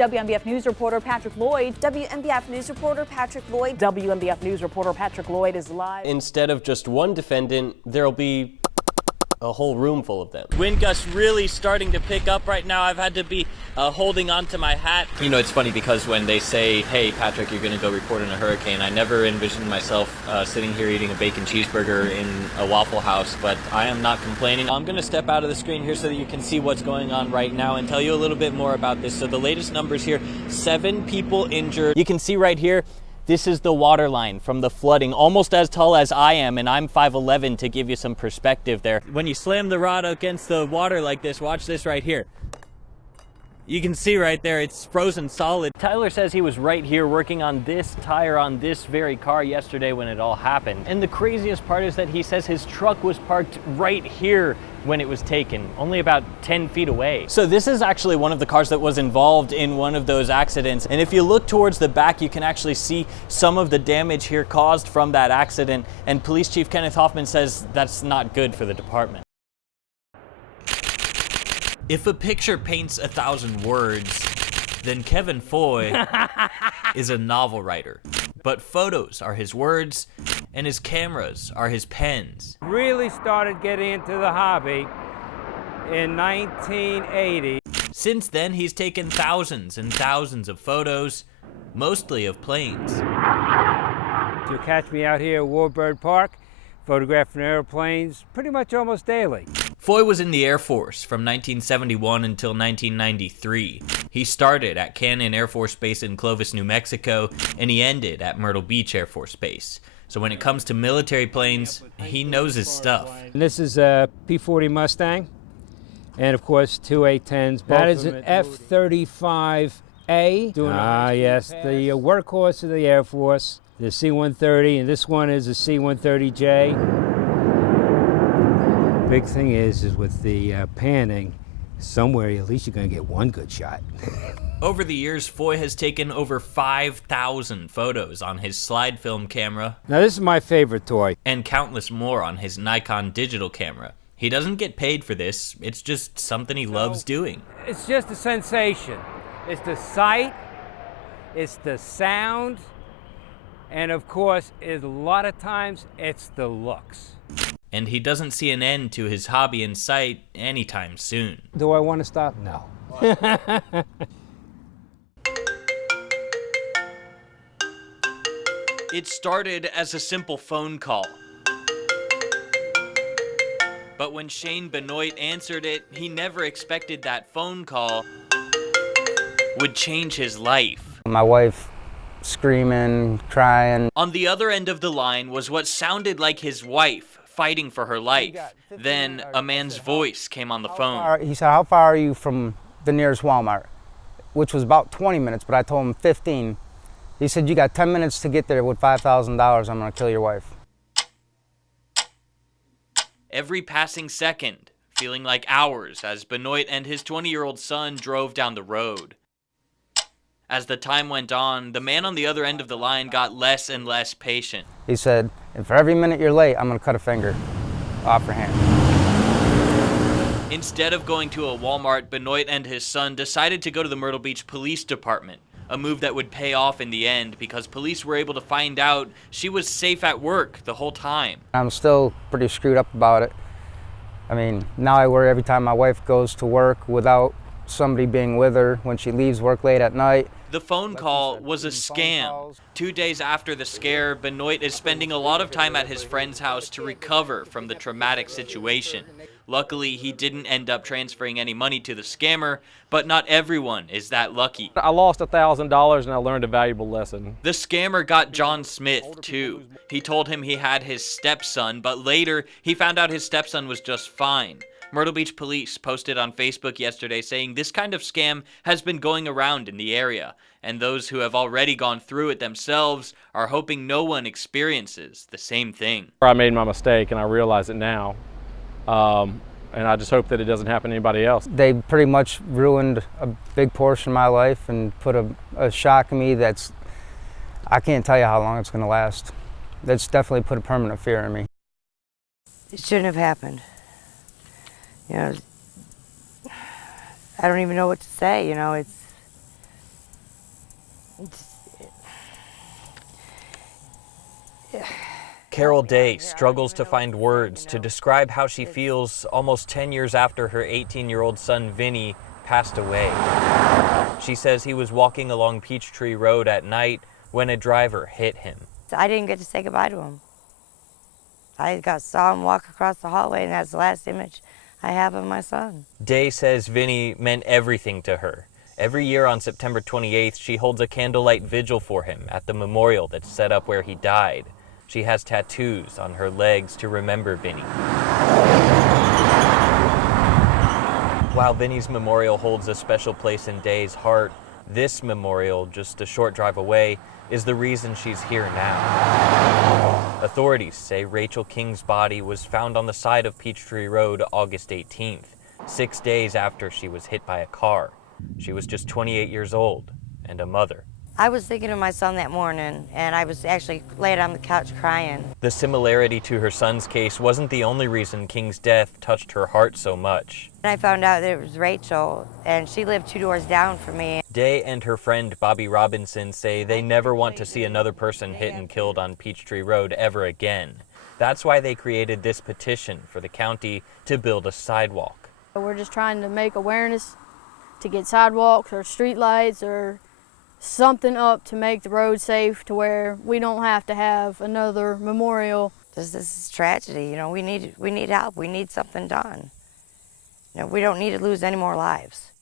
WMBF News reporter Patrick Lloyd. WMBF News reporter Patrick Lloyd. WMBF News reporter Patrick Lloyd is live. Instead of just one defendant, there'll be a whole room full of them. Wind gusts really starting to pick up right now. I've had to be holding on to my hat. You know, it's funny because when they say, hey, Patrick, you're going to go report on a hurricane, I never envisioned myself sitting here eating a bacon cheeseburger in a Waffle House, but I am not complaining. I'm going to step out of the screen here so that you can see what's going on right now and tell you a little bit more about this. So the latest numbers here, 7 people injured. You can see right here, this is the water line from the flooding, almost as tall as I am, and I'm 5'11", to give you some perspective there. When you slam the rod against the water like this, watch this right here. You can see right there, it's frozen solid. Tyler says he was right here working on this tire on this very car yesterday when it all happened. And the craziest part is that he says his truck was parked right here when it was taken, only about 10 feet away. So this is actually one of the cars that was involved in one of those accidents. And if you look towards the back, you can actually see some of the damage here caused from that accident. And Police Chief Kenneth Hoffman says that's not good for the department. If a picture paints 1,000 words, then Kevin Foy is a novel writer. But photos are his words, and his cameras are his pens. Really started getting into the hobby in 1980. Since then, he's taken thousands and thousands of photos, mostly of planes. You'll catch me out here at Warbird Park, photographing airplanes pretty much almost daily. Foy was in the Air Force from 1971 until 1993. He started at Cannon Air Force Base in Clovis, New Mexico, and he ended at Myrtle Beach Air Force Base. So when it comes to military planes, he knows his stuff. And this is a P-40 Mustang, and of course 2 A-10s. That is an F-35A. Yes, the workhorse of the Air Force, the C-130, and this one is a C-130J. Big thing is with the panning, somewhere at least you're going to get one good shot. Over the years, Foy has taken over 5,000 photos on his slide film camera. Now this is my favorite toy. And countless more on his Nikon digital camera. He doesn't get paid for this, it's just something he loves doing. It's just a sensation. It's the sight, it's the sound, and of course, a lot of times, it's the looks. And he doesn't see an end to his hobby in sight anytime soon. Do I want to stop? No. It started as a simple phone call. But when Shane Benoit answered it, he never expected that phone call would change his life. My wife screaming, crying. On the other end of the line was what sounded like his wife fighting for her life. Then a man's voice came on the phone. He said, how far are you from the nearest Walmart? Which was about 20 minutes, but I told him 15. He said, you got 10 minutes to get there with $5,000. I'm going to kill your wife. Every passing second, feeling like hours as Benoit and his 20-year-old son drove down the road. As the time went on, the man on the other end of the line got less and less patient. He said, and for every minute you're late, I'm going to cut a finger off your hand. Instead of going to a Walmart, Benoit and his son decided to go to the Myrtle Beach Police Department, a move that would pay off in the end because police were able to find out she was safe at work the whole time. I'm still pretty screwed up about it. I mean, now I worry every time my wife goes to work without somebody being with her when she leaves work late at night. The phone call was a scam. 2 days after the scare, Benoit is spending a lot of time at his friend's house to recover from the traumatic situation. Luckily, he didn't end up transferring any money to the scammer, but not everyone is that lucky. I lost $1,000 and I learned a valuable lesson. The scammer got John Smith, too. He told him he had his stepson, but later he found out his stepson was just fine. Myrtle Beach Police posted on Facebook yesterday saying this kind of scam has been going around in the area, and those who have already gone through it themselves are hoping no one experiences the same thing. I made my mistake and I realize it now, and I just hope that it doesn't happen to anybody else. They pretty much ruined a big portion of my life and put a shock in me that's, I can't tell you how long it's going to last. That's definitely put a permanent fear in me. It shouldn't have happened. You know, I don't even know what to say, you know, Carol Day struggles to find words to describe how she feels almost 10 years after her 18-year-old son Vinny passed away. She says he was walking along Peachtree Road at night when a driver hit him. I didn't get to say goodbye to him. I saw him walk across the hallway, and that's the last image I have of my son. Day says Vinny meant everything to her. Every year on September 28th, she holds a candlelight vigil for him at the memorial that's set up where he died. She has tattoos on her legs to remember Vinny. While Vinny's memorial holds a special place in Day's heart, this memorial, just a short drive away, is the reason she's here now. Authorities say Rachel King's body was found on the side of Peachtree Road August 18th, 6 days after she was hit by a car. She was just 28 years old and a mother. I was thinking of my son that morning, and I was actually laid on the couch crying. The similarity to her son's case wasn't the only reason King's death touched her heart so much. And I found out that it was Rachel, and she lived 2 doors down from me. Day and her friend Bobby Robinson say they never want to see another person hit and killed on Peachtree Road ever again. That's why they created this petition for the county to build a sidewalk. We're just trying to make awareness to get sidewalks or street lights or something up to make the road safe to where we don't have to have another memorial. This is tragedy. You know, we need help. We need something done. You know, we don't need to lose any more lives.